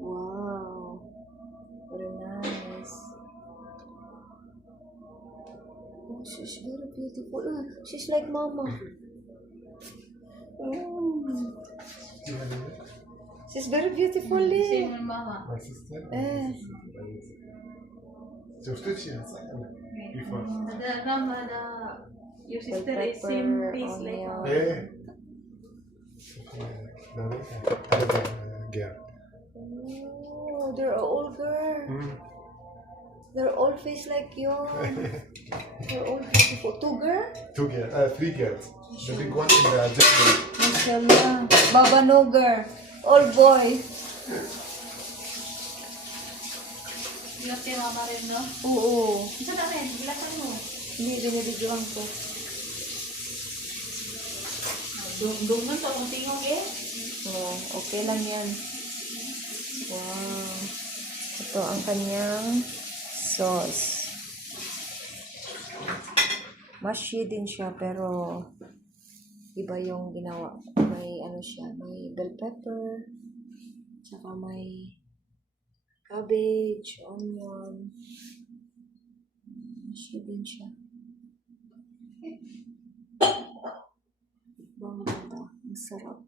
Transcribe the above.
Wow. Very nice. Oh, she's very beautiful. She's like mama. She's very beautiful. Same with mama. My sister. So before. Your sister is same face like mama. Yeah. Girl. Oh, they're all girl. They're all face like you. They're all beautiful. Two girl? Three girls. The big one in the jungle. Mashallah. Baba no girl. All boys. Yung kay mama rin, no? Oo. Ito na rin, bilasan mo. Hindi, binibidyohan ko. Dungan to, kung tingong eh. Oh, okay lang yan. Wow. Ito ang kanyang sauce. Mashi din siya, pero iba yung ginawa. May ano siya, may bell pepper, tsaka may cabbage, onion. Mashi din siya. Bang ganda. Ang sarap.